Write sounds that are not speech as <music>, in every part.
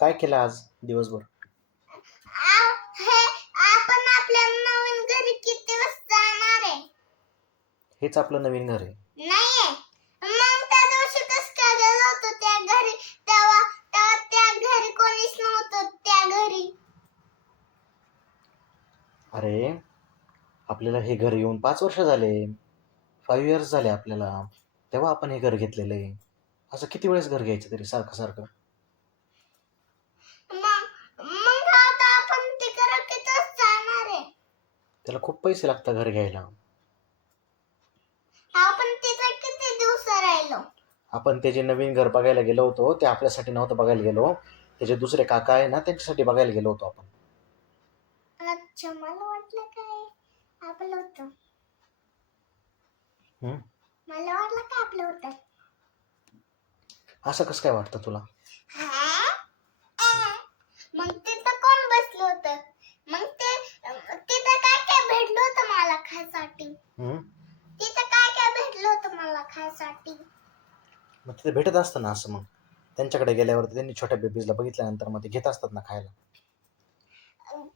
काय केलं आज दिवसभर? हे आपण आपल्या नवीन घरी किती वाजता आहे? हेच आपलं नवीन घर आहे. नाहीये. मग त्या दिवशी कस काय गेलो होतो त्या घरी? तेव्हा तेव्हा त्या घरी कोणीच नव्हतं त्या घरी. अरे आपल्याला हे घर येऊन पाच वर्ष झाले. फाईव्ह इयर्स झाले आपल्याला. तेव्हा आपण हे घर घेतलेलं आहे. असं किती वेळेस घर घ्यायचं तरी सारखं सारखं मग मग आता आपण तिकडे किती वाजता जाणार आहे त्याला खूप पैसे लागतात घर घ्यायला. आपण तिथे किती दिवस राहिलो? आपण ते जे नवीन घर बघायला गेलो होतो ते आपल्यासाठी नव्हतं बघायला गेलो. त्याचे दुसरे काका आहे ना त्यांच्यासाठी बघायला गेलो होतो आपण. अच्छा मला वाटलं काय? आपलं होतं. हम्म? मला वाटलं काय आपलं होतं? असं कसं काय वाटतं तुला? मग तिथं कोण बसलं होतं मग ते तिथं काय काय भेटलं होतं मला खायसाठी हम्म? तिथं काय काय भेटलं होतं मला खायसाठी? मग तिथे भेटत असतं ना असं मग. त्यांच्याकडे गेल्यावर त्यांनी छोट्या बेबीजला बघितल्यानंतर मग ते घेत असतात ना खायला.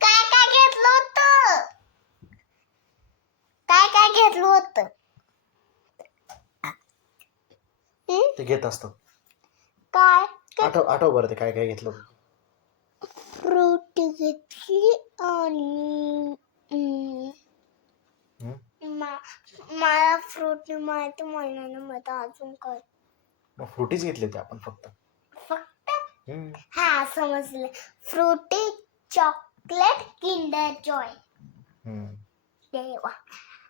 काय काय घेतलं होतं? काय काय घेतलं होतं? हं? ते घेत असतात. काय? आठव आठव बरं ते काय काय घेतलं होतं. फ्रूट घेतली आणि मला फ्रूट माहिती मला ना मला अजून काय. मग फ्रुटीज घेतले होते आपण फक्त. फक्त? हम्म. हा समजलं. फ्रुटी चॉकलेट किंडर जॉय हम्म. देवा.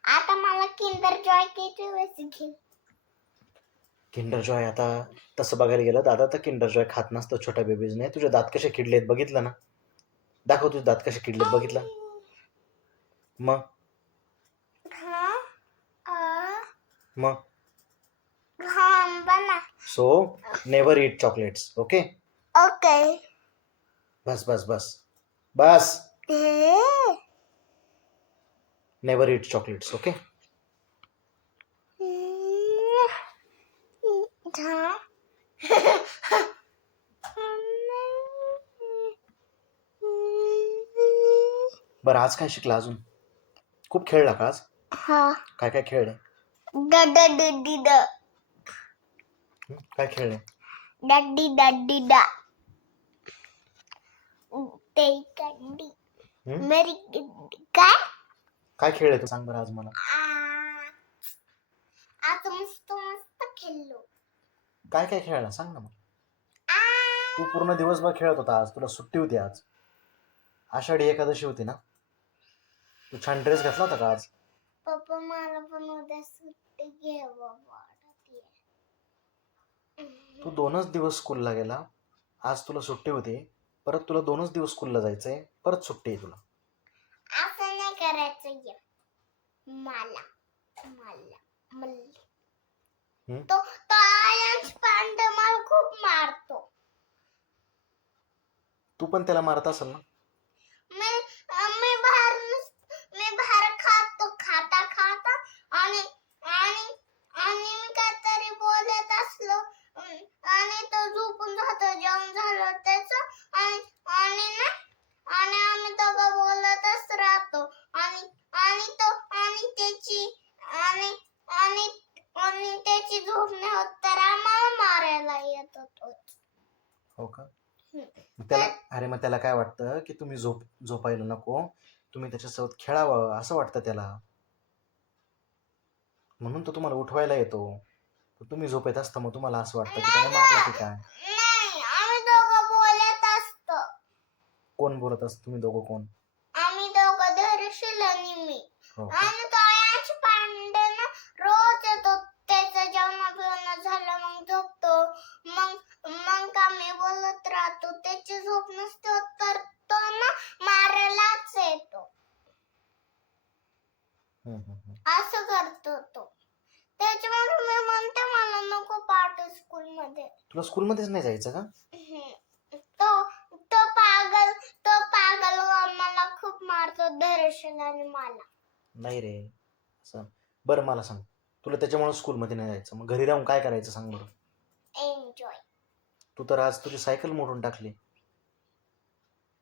आता मला किंडर जॉय किती वेळेस घेईल किंडर जॉय आता तसं बघायला गेलं दादा तर किंडर जॉय खात नसतं छोट्या बेबीजने तुझे दात कसे किडलेत बघितलं ना? दाखव तुझे दात कसे किडलेत बघितलं. मग हा आ, मग? So never it chocolates okay okay बस बस बस. बस. नेव्हर इट चॉकलेट्स ओके बरं आज काय शिकला अजून? खूप खेळला का आज. हा. काय काय खेळले डड डिडी ड काय खेळले डड्डी डड्डी डा ते गड्डी हं? मेरी गड्डी काय काय खेळले तू सांग बरं आज मला आ, आज मस्त मस्त खेळलो काय काय खेळला सांग ना मग आ, तू पूर्ण दिवसभर खेळत होता आज तुला सुट्टी होती आज आषाढी एकादशी होती ना तू छान ड्रेस घातला होता का आज पप्पा मला पण उद्या सुट्टी घे बाबा तू दोनच दिवस स्कूलला गेला. आज तुला सुट्टी होती. परत तुला दोनच दिवस स्कूलला जायचंय. परत सुट्टी आहे तुला. असं नाही करायचं ये. मला मला मला. हं? तो तो आयन्स पांडे मला खूप मारतो. तू पण त्याला मारत असेल ना मी मी बाहेर नुस- मी बाहेर खातो खाता खाता आणि आणि आणि मी काहीतरी बोलत असलो अं, आणि तो झोपून जातो जेवण झालं त्याचं आणि आणि ना आणि आम्ही दोघं बोलतच राहतो आणि आणि तो आणि त्याची आणि आणि आणि त्याची झोप नाही होत तर आम्हाला मारायला येत होतो हो का हं. मग त्याला अरे मग त्याला काय वाटतं की तुम्ही झोप झोपायला नको तुम्ही त्याच्यासोबत खेळावं असं वाटतं त्याला? म्हणून तो तुम्हाला उठवायला येतो. तुम्ही झोपेत असता मग तुम्हाला असं वाटतं की त्याने मारलं की काय? कोण बोलत असतं? तुम्ही दोघं कोण? आम्ही दोघं धैर्यशील आणि मी. हो का? आणि तो याच पांडे ना रोज येतो त्याचं जेवण बिवणं झालं मग झोपतो मग मग का मी बोलत राहतो त्याची झोप नसते होत तर तो ना मारायलाच येतो हं, हं, हं. असं करतो तो. त्याच्यामुळे मी म्हणते मला नको पाठव स्कूल मध्ये तुला स्कूलमध्येच नाही जायचं का? तो तो पागल तो पागल मला खूप मारतो धैर्यशील आणि मला. नाही रे. असं. बरं मला सांग. तुला त्याच्यामुळे स्कूलमध्ये नाही जायचं. मग घरी राहून काय करायचं सांग बरं. एन्जॉय तू तर आज तुझी सायकल मोडून टाकली.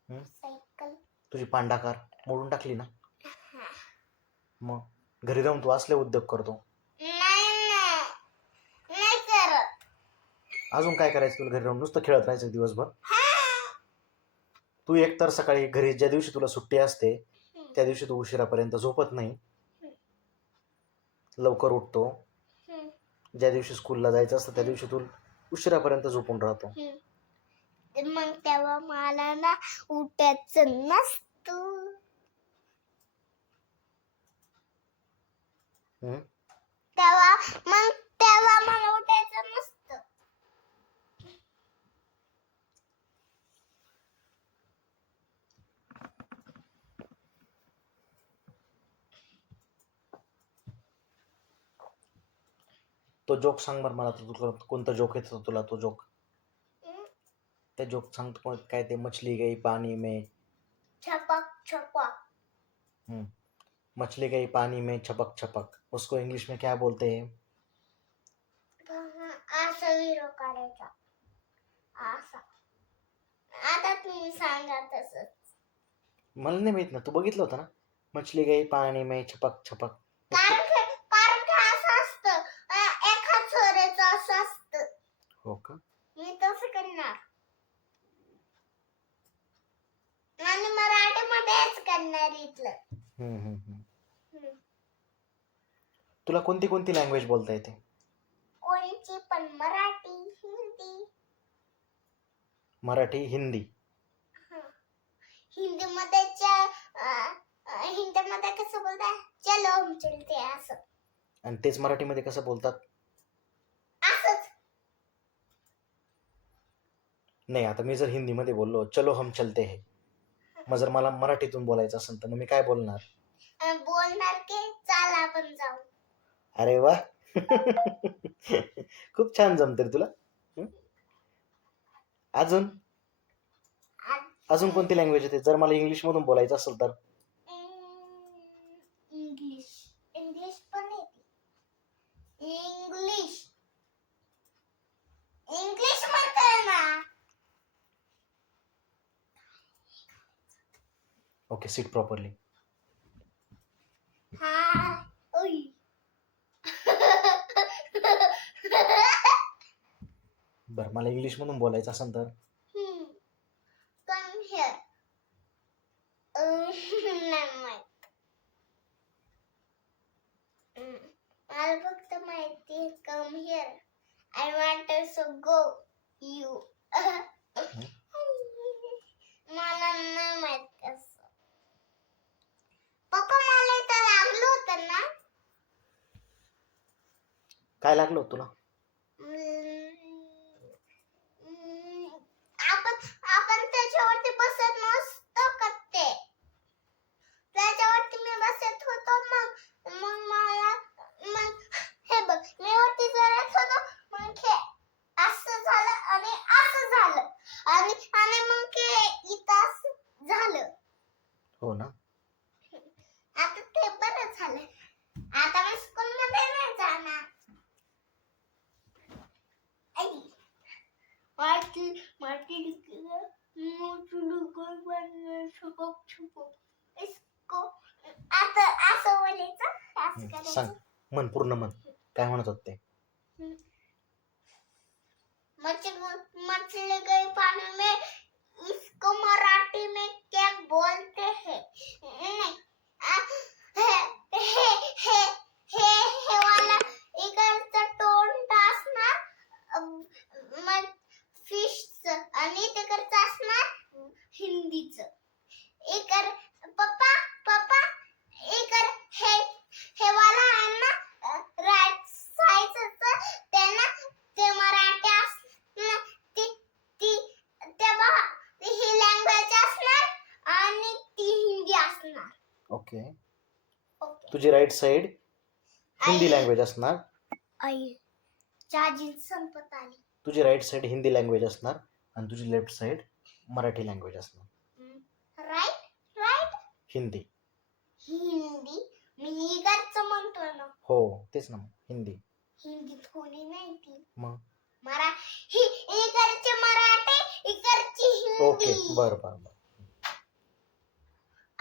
हं? सायकल? तुझी पांडाकार मोडून टाकली ना. मग घरी राहून तू असले उद्योग करतो. नाही नाही. नाही करत. अजून काय करायचं तुला घरी राहून? नुसतं खेळत राहायचं दिवसभर. हा. तू एकतर सकाळी घरी ज्या दिवशी तुला सुट्टी असते त्या दिवशी तू उशिरापर्यंत झोपत नाही. लवकर उठतो. हम्म. ज्या दिवशी स्कूलला जायचं असतं त्या दिवशी तू उशिरापर्यंत झोपून राहतो. हम्म. मग तेव्हा मला ना उठायचं नसतं. तेव्हा मग तेव्हा मला उठायचं नसतं. तो जोक सांग बरं मला तो तुला. कोणता जोक येतो तुला तो जोक. ते जोक सांग तो कोण- काय ते मछली गई पानी में छपक छपक. हम्म. मछली गई पानी में छपक छपक। उसको इंग्लिश में क्या बोलते हैं? मला नाही माहीत ना तू बघितलं होतं ना। मछली गई पानी में छपक छपक। कारण की कारण की असं असतं अं, एका छोऱ्याचं असं असतं हो का? मी तसं करणार आणि मराठीमध्येच करणार इथलं हम्म, हम्म, हम्म. हम्म. तुला कोणती कोणती लँग्वेज बोलता येते? कोणची पण मराठी हिंदी. मराठी हिंदी. हिंदी मध्ये हिंदी मध्ये कसं बोलताय चलो हम चलते हैं असं. आणि तेच मराठीमध्ये कसं बोलतात? असंच. नाही आता मी जर हिंदीमध्ये बोललो चलो हम चलते है. मग जर मला मराठीतून बोलायचं असेल तर मग मी काय बोलणार? अं, बोलणार की चाल आपण जाऊ. अरे वा. खूप छान जमते रे तुला? अजून? अजून कोणती लँग्वेज येते? जर मला इंग्लिश मधून बोलायचं असेल तर? इंग्लिश इंग्लिश पण येते. इंग्लिश इंग्लिश म्हणतोय ना. ओके सीट प्रॉपरली हा ओय बरं मला इंग्लिश मधून बोलायचं असेल तर. <laughs> मला फक्त माहिती come here I want to go you मला नाही माहीत कसं. पप्पा मला इथं लागलं होतं ना. काय लागलं तुला हम्म, आपण आपण त्याच्यावरती बसत नसतो का ते त्याच्यावरती मी बसत होतो मग मग मला मग हे बघ मी वरती चढत होतो मग हे असं झालं आणि असं झालं आणि आणि मग हे इथं असं झालं हो ना. आता ते बरं झालं आता मी स्कूल मध्ये नाही जाणार. आई माटी माटी लिखकर मोठू लुकर बनलं छुपक छुपक इसको आता असं बोलायचं असं हं, करायचं. सांग. मन पूर्ण मन. काय म्हणत होत ते? मछली मछली गई पानी में को मराठी में क्या बोलते हैं नहीं आ, हे हे हे हे हे वाला इकडचं तोंड असणार मग फिशचं आणि तिकडचं असणार हिंदीचं इकड पप्पा पप्पा इकड हे हे वाला आहे ना राईट साईडचं ते ना ते मराठी असणार ती ती तेव्हा ही लँग्वेज असणार आणि ती हिंदी असणार ओके. तुझी राईट साइड हिंदी. लँग्वेज असणार. आई. चार्जिंग संपत आली. तुझी राईट साइड हिंदी लँग्वेज असणार आणि तुझी लेफ्ट साइड मराठी लँग्वेज असणार. Right right Hindi. हिंदी? मी इकडचं म्हणतोय ना. हो तेच ना मग, हिंदी. हिंदी थोडी नाही ती मग? मरा ही इकडची मराठी इकडची ओके हिंदी बरं बरं.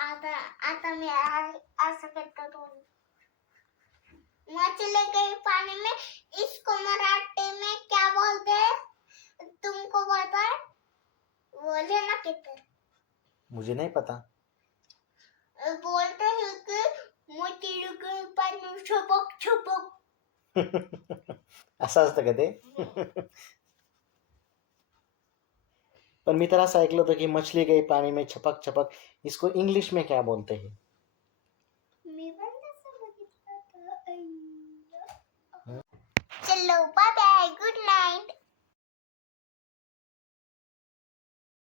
बरं मी आ- असं करतो दोन. मछली गई पानी में इसको मराठी में क्या बोलते? हैं तुमको पता है? बोले ना किधर मुझे नहीं पता। बोलते हैं कि मछली गई पानी में छपक छपक। असं असतं का ते पण मी तर असं ऐकलं होतं की मछली गई पाणी में छपक छपक इसको इंग्लिश में क्या बोलते हैं?